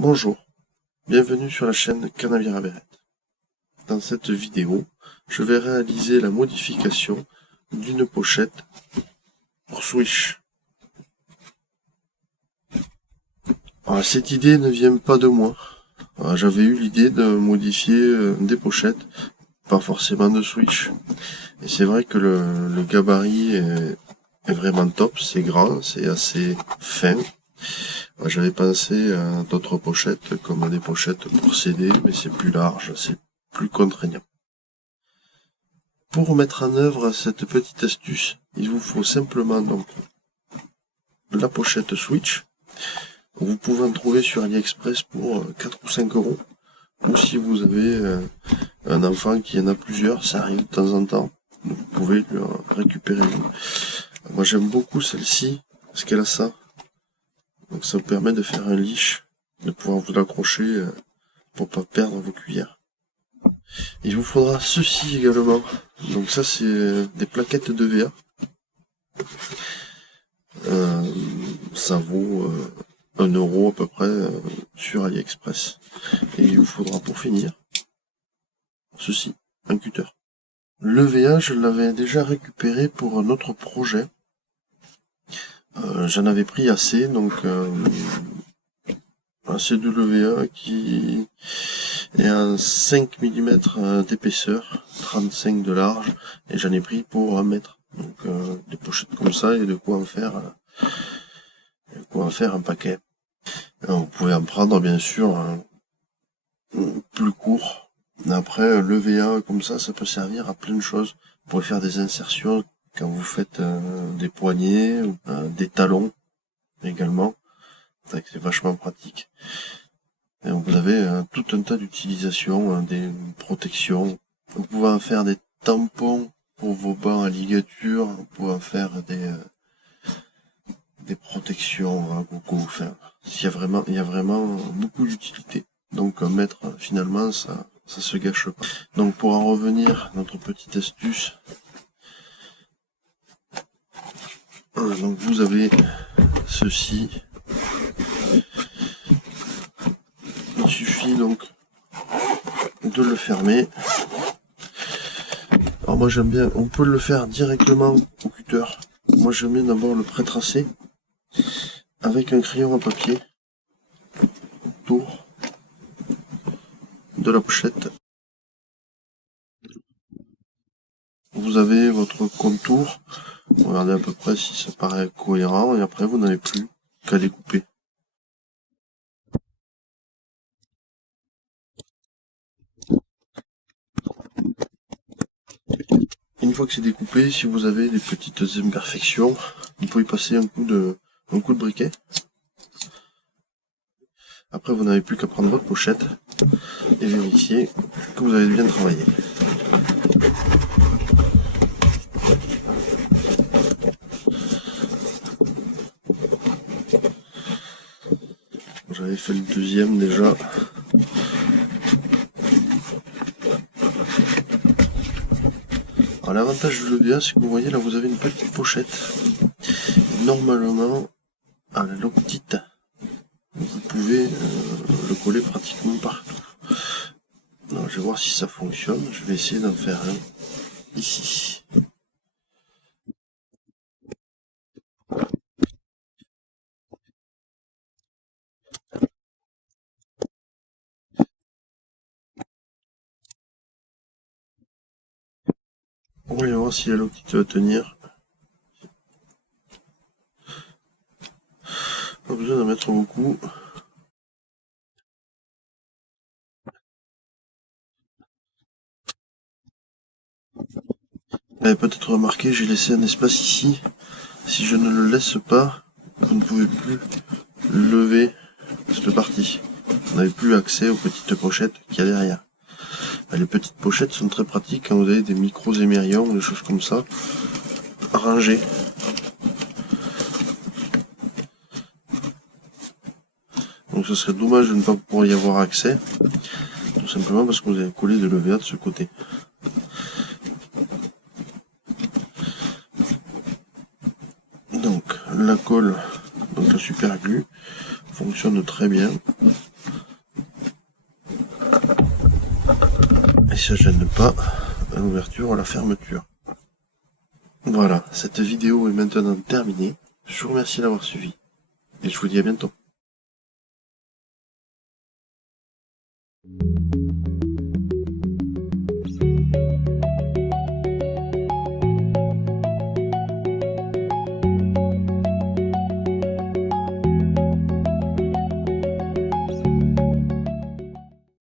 Bonjour, bienvenue sur la chaîne Carnavira Beret. Dans cette vidéo, je vais réaliser la modification d'une pochette pour Switch. Alors, cette idée ne vient pas de moi. J'avais eu l'idée de modifier des pochettes, pas forcément de Switch. Et c'est vrai que le gabarit est vraiment top, c'est grand, c'est assez fin. J'avais pensé à d'autres pochettes, comme des pochettes pour CD, mais c'est plus large, c'est plus contraignant. Pour mettre en œuvre cette petite astuce, il vous faut simplement donc la pochette Switch. Vous pouvez en trouver sur AliExpress pour 4 ou 5 euros. Ou si vous avez un enfant qui en a plusieurs, ça arrive de temps en temps, vous pouvez le récupérer. Moi j'aime beaucoup celle-ci, parce qu'elle a ça. Donc ça vous permet de faire un leash, de pouvoir vous l'accrocher pour pas perdre vos cuillères. Il vous faudra ceci également. Donc ça c'est des plaquettes de VA. Ça vaut 1 euro à peu près sur AliExpress. Et il vous faudra pour finir ceci, un cutter. Le VA, je l'avais déjà récupéré pour un autre projet. J'en avais pris assez, donc assez de l'EVA qui est à 5 mm d'épaisseur, 35 de large, et j'en ai pris pour 1 mètre. Donc des pochettes comme ça, et de quoi en faire un paquet. Vous pouvez en prendre bien sûr plus court. Après, l'EVA comme ça peut servir à plein de choses. Vous pouvez faire des insertions quand vous faites des poignets, des talons également. C'est vachement pratique. Et vous avez tout un tas d'utilisations, des protections. Vous pouvez en faire des tampons pour vos bancs à ligature. Vous pouvez en faire des protections à gogo. Enfin, il y a vraiment beaucoup d'utilité. Donc mettre finalement ça se gâche pas. Donc pour en revenir à notre petite astuce, donc vous avez ceci. Il suffit donc de le fermer. Alors moi j'aime bien, on peut le faire directement au cutter. Moi j'aime bien d'abord le pré-tracer avec un crayon à papier autour de la pochette. Vous avez votre contour, regardez à peu près si ça paraît cohérent, et après vous n'avez plus qu'à découper. Une fois que c'est découpé, si vous avez des petites imperfections, vous pouvez passer un coup de briquet. Après vous n'avez plus qu'à prendre votre pochette et vérifier que vous avez bien travaillé. J'avais fait le deuxième déjà. Alors l'avantage de l'EVA, c'est que vous voyez là vous avez une petite pochette. Normalement, à la loctite, vous pouvez le coller pratiquement partout. Alors, je vais voir si ça fonctionne. Je vais essayer d'en faire un ici. On va voir si la loctite va tenir. Pas besoin d'en mettre beaucoup. Vous avez peut-être remarqué, j'ai laissé un espace ici. Si je ne le laisse pas, vous ne pouvez plus lever cette partie. Vous n'avez plus accès aux petites pochettes qu'il y a derrière. Les petites pochettes sont très pratiques quand vous avez des micros émérions ou des choses comme ça rangées. Donc ce serait dommage de ne pas pouvoir y avoir accès, tout simplement parce que vous avez collé de l'EVA de ce côté. Donc la colle, donc la super glue, fonctionne très bien. se gêne pas à l'ouverture ou à la fermeture. Voilà, cette vidéo est maintenant terminée. Je vous remercie d'avoir suivi et je vous dis à bientôt.